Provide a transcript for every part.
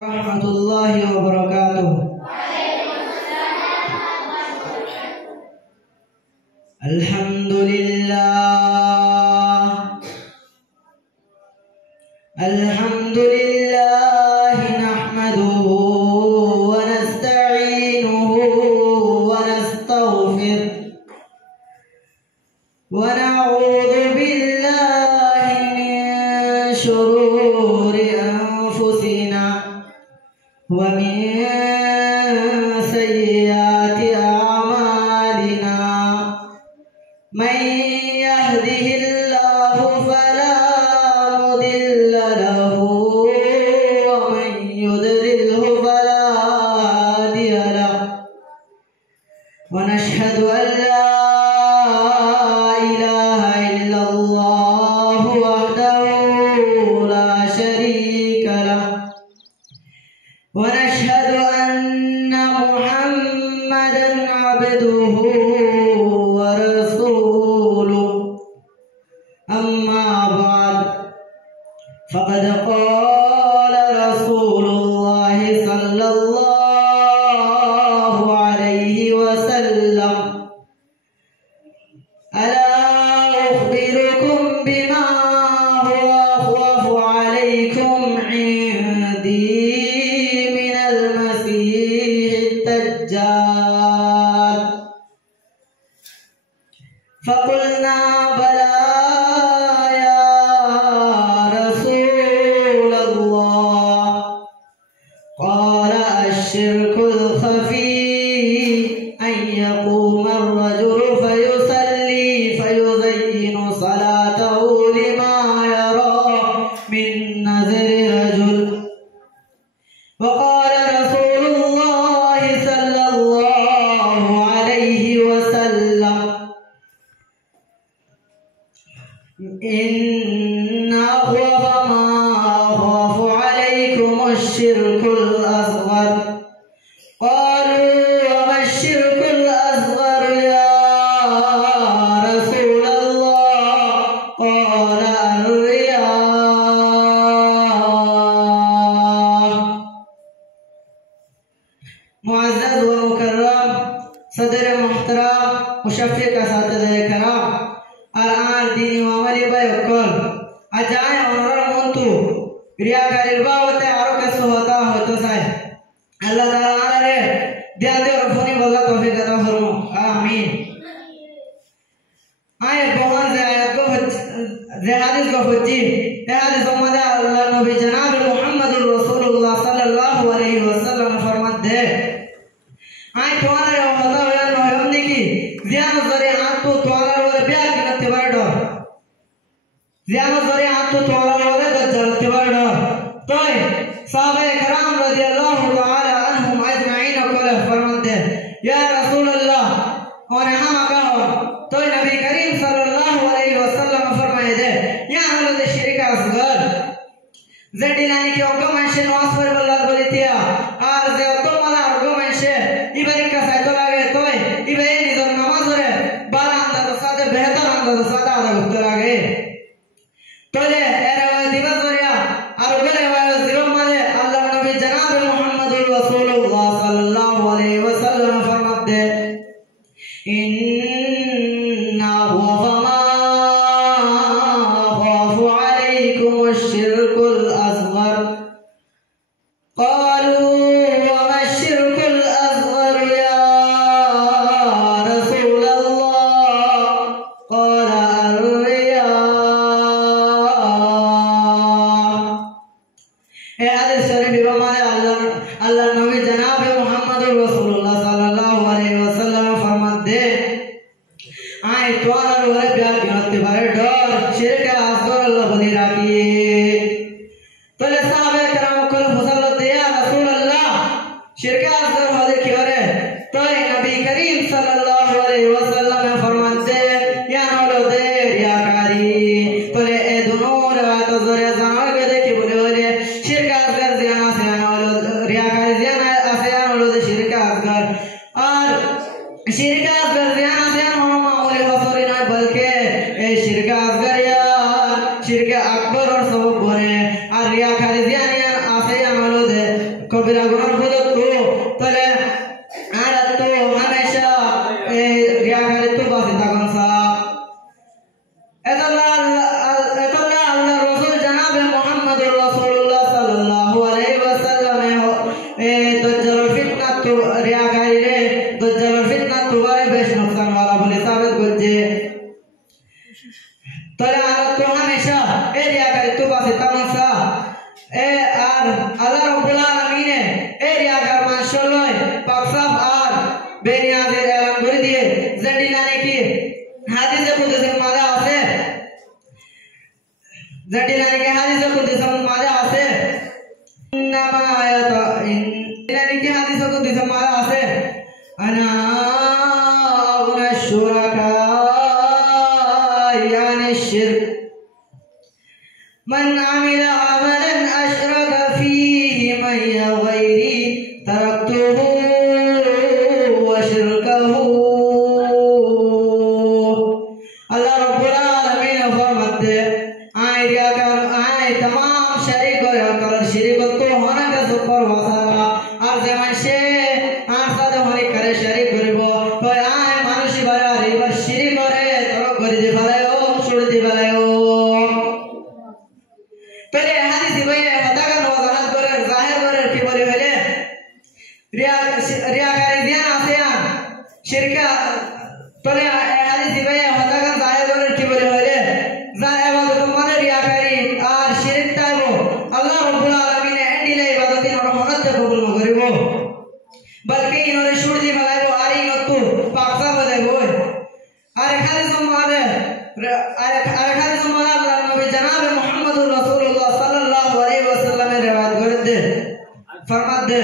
ورحمة الله وبركاته. الحمد لله نحمده ونستعينه ونستغفره ونعوذ بالله من شرور أنفسنا ومن سيئات أعمالنا. من يهده الله فلا مضل له ومن يضلله فلا هادي له. ونشهد أن لا إله إلا الله وحده لا شريك له. ونشهد أن محمدا عبده ورسوله. أما بعد فقد قال رسول الله صلى الله عليه وسلم: ألا أخبركم بما هو أخوف عليكم عندي من المسيح الدجال؟ فقلنا: بلى يا رسول الله. قال: الشرك الخفي أن يقوم الرجل فيصلي فيزين صلاته لما يرى من نذر رجل. وقال رسول الله صلى الله عليه وسلم: إن أخوف ما أخاف عليكم الشرك الأصغر. قالوا: وما الشرك الأصغر يا رسول الله؟ قال: الرياء. معزز ومكرم صدر محترم مشفق اساتذہ کرام আর দিনী ওয়ামালি বায়কল আজায় অনরার মন্তু ক্রিয়াকারীর বাবতে আরো কিছু হতা হয়তো চাই। আল্লাহ তাআলা আরে দিয়াতে রফনি বলা তৌফিক দাতা ফরমো আমিন। আয় বহান যে আয়াত গো যে হাদিস গো হচ্ছি এই হাদিস আমাদের আল্লাহ নবী জনাব মুহাম্মদুর রাসূলুল্লাহ সাল্লাল্লাহু আলাইহি ওয়াসাল্লাম ফরমাত দে আয় তোমার হতা হয়ে নয়ম নাকি জিয়ান জরে আতো তোয়ার ওরে বিয়া কিনতে পারো জিয়ান জরে আতো তোয়ার ওরে দজ্জালতে পারো। তাই সাহাবায়ে کرام রাদিয়াল্লাহু তাআলা আনহুম আজমাইন কলে ফরমাতে ইয়া রাসূলুল্লাহ ওরে হামা কাও। তাই নবী করিম সাল্লাল্লাহু আলাইহি ওয়াসাল্লাম ফরমায়ে দে ইয়া হলো দে শিরক আসগর যে দিলানি কি অজ্ঞ মানুষের ওয়াজ করে বলার বলিতিয়া আর যে তোমালা অজ্ঞ মানুষের ইবারে কাছে তো লাগে তোই ইবারে নিজের নামাজ ধরে বালা আন্দাজ সাথে বেহতর আন্দাজ সাথে আদা করতে লাগে। তোলে এর দিবা জরিয়া আর গলে জিরো মানে আল্লাহর নবী জনাব মুহাম্মদুর রাসূলুল্লাহ সাল্লাল্লাহু আলাইহি ওয়াসাল্লাম ফরমাতে ইন্না ওয়া মা খাফু আলাইকুম আশ-শিরকুল আসগর। قالوا: وما الشرك الأصغر يا رسول الله؟ قال: الرياء. এই হাদিস শরীফ মানে আল্লাহর নবী জনাব মুহাম্মদুর রাসূলুল্লাহ সাল্লাল্লাহু আলাইহি ওয়াসাল্লাম ফরমান দে আয় তোয়ার ওরে বিয়া কিনতে পারে ডর শিরক আসগর আল্লাহ বলি রাখি। তাহলে সাহাবায়ে کرام কল ফসল দে ইয়া রাসূলুল্লাহ শিরক আসগর হলে কি করে? তাই নবী করিম সাল্লাল্লাহু আলাইহি ওয়াসাল্লাম ফরমান দে ইয়া হলো দে রিয়াকারী। তাহলে এ দুনো রাত জরে জানাবে দেখি বলে বলে শিরক আসগর জিয়ান আছে হলো রিয়াকারী জিয়ান আছে হলো দে শিরক আসগর। আর শিরক আসগর জিয়ান আছে হলো মামুলি বসরি নয় বলকে এই শিরক আসগর ইয়া শিরক আকবর और सब बने और रियाकारी जियानियान आसे আমলদে কবিরা গুনার বদত তো তাহলে আর তো হামেশা রিয়াকারি তো বাসে থাকুন সা আল্লাহ রাসূল জনাবে মুহাম্মদুর রাসূলুল্লাহ সাল্লাল্লাহু আলাইহি ওয়াসাল্লাম দজ্জাল ফিতনা তো রিয়াকারি রে দজ্জাল ফিতনা তো বেশ নুকসান वाला বলে সাবিত করছে তাহলে আর তো হামেশা রিয়াকারি তো বাসে থাকুন সা আর আল্লাহ রাব্বুল আলামিন রিয়াকার মানুষ লয় পাকসাফ আর বেনিয়াজের এলান করে দিয়ে জেডিলা নাকি হাদিসে কুদসের মাঝে আছে জেডিলা নাকি হাদিসে কুদসের মাঝে আছে নামা আয়াতা ইন্না নাকি হাদিসে কুদসের মাঝে আছে আনা আগুনা শুরাকা ইয়ানি শিরক মান আমিলা আমালান আশরাকা ফীহি মাইয়া গায়রি তারাকতুহু ওয়া শিরকাহু अल्लाह रब्बुल आलमीन फरमाते आय रियाकार आय तमाम शरीक कर शिरक तो होना का सुपर वासना আর যে মানুষে আর সাথে হরি করে শরীক করিব তো আয় মানুষ বারে এবার শিরক করে তোর করে দি ফেলায়ও ছুড়ে দি ফেলায়ও তাহলে হাদিস ভাই হতাকা নওয়াজাত করে জাহির করে কি বলে হলে রিয়াকারি জ্ঞান আছে শিরকা তাহলে হাদিস ভাই হতাকা জাহির করে কি বলে হলে যা ইবাদত মানে রিয়াকারি আর শিরক তাইবো আল্লাহ রাব্বুল আলামিন এন্ডিলে ইবাদতিন রহমত কবুল করিব বলকে ইনরে ছুড় দি ফেলাইবো আর ইনতু পাকসা বলাইবো আর হাদিস মানে আর হাদিস মানে আল্লাহ নবী জনাব মুহাম্মদুর রাসূলুল্লাহ সাল্লাল্লাহু আলাইহি ওয়াসাল্লামের riwayat করতে ফরমাতে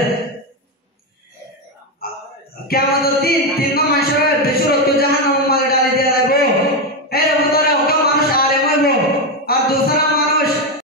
কিয়ামতের দিন তিন মাসের বেশি